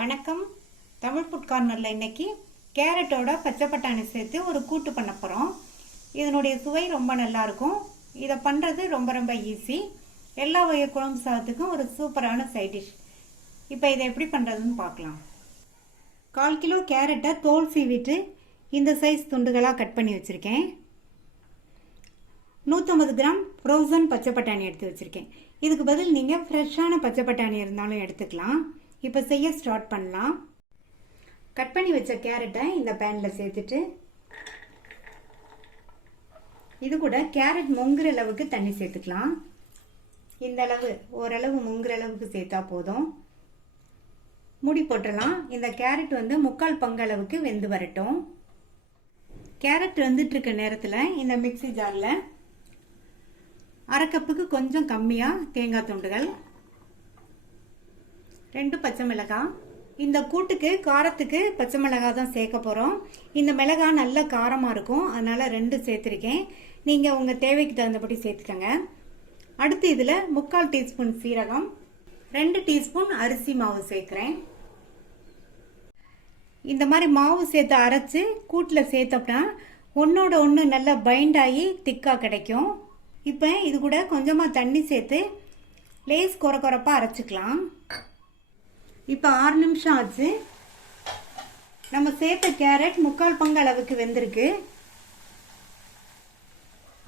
வணக்கம். தமிழ் ஃபுட் கார்னரில் இன்னைக்கு கேரட்டோட பச்சை பட்டாணி சேர்த்து ஒரு கூட்டு பண்ண போகிறோம். இதனுடைய சுவை ரொம்ப நல்லாயிருக்கும். இதை பண்ணுறது ரொம்ப ரொம்ப ஈஸி. எல்லா வகை குழம்பு சாதத்துக்கும் ஒரு சூப்பரான சைட் டிஷ். இப்போ இதை எப்படி பண்ணுறதுன்னு பார்க்கலாம். 1/4 கிலோ கேரட்டை தோல் சீவிட்டு இந்த சைஸ் துண்டுகளாக கட் பண்ணி வச்சுருக்கேன். 150 கிராம் ஃப்ரோசன் பச்சை பட்டாணி எடுத்து வச்சுருக்கேன். இதுக்கு பதில் நீங்கள் ஃப்ரெஷ்ஷான பச்சை பட்டாணி இருந்தாலும் எடுத்துக்கலாம். இப்போ செய்ய ஸ்டார்ட் பண்ணலாம். கட் பண்ணி வச்ச கேரட்டை இந்த பேனில் சேர்த்துட்டு இது கூட கேரட் முங்குற அளவுக்கு தண்ணி சேர்த்துக்கலாம். இந்த அளவு ஓரளவு முங்குற அளவுக்கு சேர்த்தா போதும். மூடி போட்டுடலாம். இந்த கேரட் 3/4 பங்கு அளவுக்கு வெந்து வரட்டும். கேரட் வந்துட்டு இருக்க நேரத்தில் இந்த மிக்ஸி ஜாரில் 1/2 கப்புக்கு கொஞ்சம் கம்மியாக தேங்காய் துண்டுகள், 2 பச்சை மிளகாய். இந்த கூட்டுக்கு காரத்துக்கு பச்சை மிளகாய் தான் சேர்க்க போகிறோம். இந்த மிளகாய் நல்ல காரமாக இருக்கும், அதனால் 2 சேர்த்துருக்கேன். நீங்கள் உங்கள் தேவைக்கு தகுந்தபடி சேர்த்துக்கங்க. அடுத்து இதில் 3/4 டீஸ்பூன் சீரகம், 2 டீஸ்பூன் அரிசி மாவு சேர்க்குறேன். இந்த மாதிரி மாவு சேர்த்து அரைச்சி கூட்டில் சேர்த்தோம்னா ஒன்றோட ஒன்று நல்லா பைண்ட் ஆகி திக்காக கிடைக்கும். இப்போ இது கூட கொஞ்சமாக தண்ணி சேர்த்து லேஸ் கொரப்பாக அரைச்சிக்கலாம். இப்போ 6 நிமிஷம் ஆச்சு. நம்ம சேர்த்த கேரட் 3/4 பங்கு அளவுக்கு வெந்திருக்கு.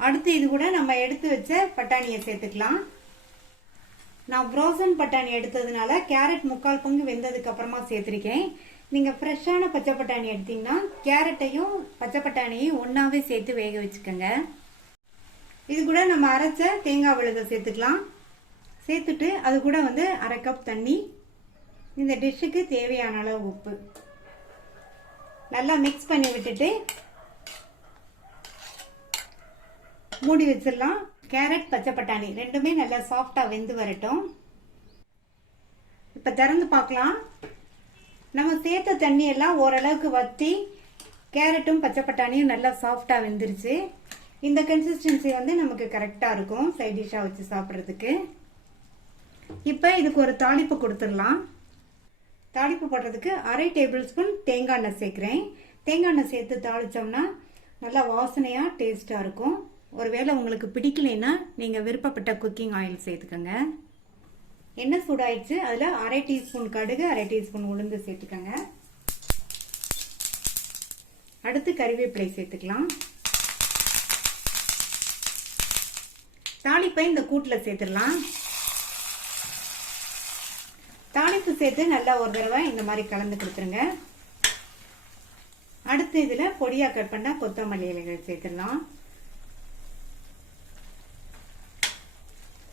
அடுத்து இது கூட நம்ம எடுத்து வச்ச பட்டாணியை சேர்த்துக்கலாம். நான் ஃப்ரோசன் பட்டாணி எடுத்ததுனால கேரட் 3/4 பங்கு வெந்ததுக்கு அப்புறமா சேர்த்துருக்கேன். நீங்கள் ஃப்ரெஷ்ஷான பச்சை பட்டாணி எடுத்தீங்கன்னா கேரட்டையும் பச்சை பட்டாணியும் ஒன்றாவே சேர்த்து வேக வச்சுக்கோங்க. இது கூட நம்ம அரைச்ச தேங்காய் விழுதை சேர்த்துக்கலாம். சேர்த்துட்டு அது கூட 1/2 கப் தண்ணி, இந்த டிஷ்ஷுக்கு தேவையான அளவு உப்பு நல்லா மிக்ஸ் பண்ணி விட்டுட்டு மூடி வச்சிடலாம். கேரட் பச்சை பட்டாணி ரெண்டுமே நல்லா சாஃப்டா வெந்து வரட்டும். இப்ப திறந்து பார்க்கலாம். நம்ம சேர்த்த தண்ணி எல்லாம் ஓரளவுக்கு வத்தி கேரட்டும் பச்சை பட்டாணியும் நல்லா சாஃப்டா வெந்துருச்சு. இந்த கன்சிஸ்டன்சி நமக்கு கரெக்டா இருக்கும் சைட் டிஷ்ஷா வச்சு சாப்பிட்றதுக்கு. இப்ப இதுக்கு ஒரு தாளிப்பு கொடுத்துடலாம். தாளிப்பு போடுறதுக்கு 1/2 டேபிள் ஸ்பூன் தேங்காய் எண்ணெய் சேர்க்குறேன். தேங்காய் எண்ணெய் சேர்த்து தாளிச்சோம்னா நல்லா வாசனையாக டேஸ்ட்டாக இருக்கும். ஒருவேளை உங்களுக்கு பிடிக்கலைன்னா நீங்கள் விருப்பப்பட்ட குக்கிங் ஆயில் சேர்த்துக்கோங்க. எண்ணெய் சூடாயிடுச்சு. அதில் 1/2 டீஸ்பூன் கடுகு, 1/2 டீஸ்பூன் உளுந்து சேர்த்துக்கோங்க. அடுத்து கறிவேப்பிலை சேர்த்துக்கலாம். தாளிப்பை இந்த கூட்டில் சேர்த்துடலாம். தாளிப்பு சேர்த்து நல்லா ஒரு தடவை இந்த மாதிரி கலந்து கொடுத்துருங்க. அடுத்து இதில் பொடியாக கட் பண்ண கொத்தமல்லி இலைகள் சேர்த்துடலாம்.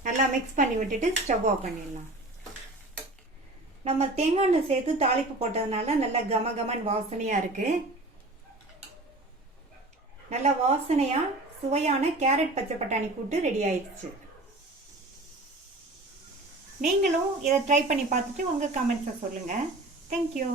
நல்லா மிக்ஸ் பண்ணி விட்டுட்டு ஸ்டவ் ஆஃப் பண்ணிடலாம். நம்ம தேங்காய் எண்ணெய் சேர்த்து தாளிப்பு போட்டதுனால நல்லா கமகமன் வாசனையாக இருக்கு. நல்லா வாசனையாக சுவையான கேரட் பச்சை பட்டாணி கூட்டு ரெடி ஆயிடுச்சு. நீங்களும் இதை ட்ரை பண்ணி பார்த்துட்டு உங்கள் கமெண்ட்ஸை சொல்லுங்கள். தேங்க்யூ.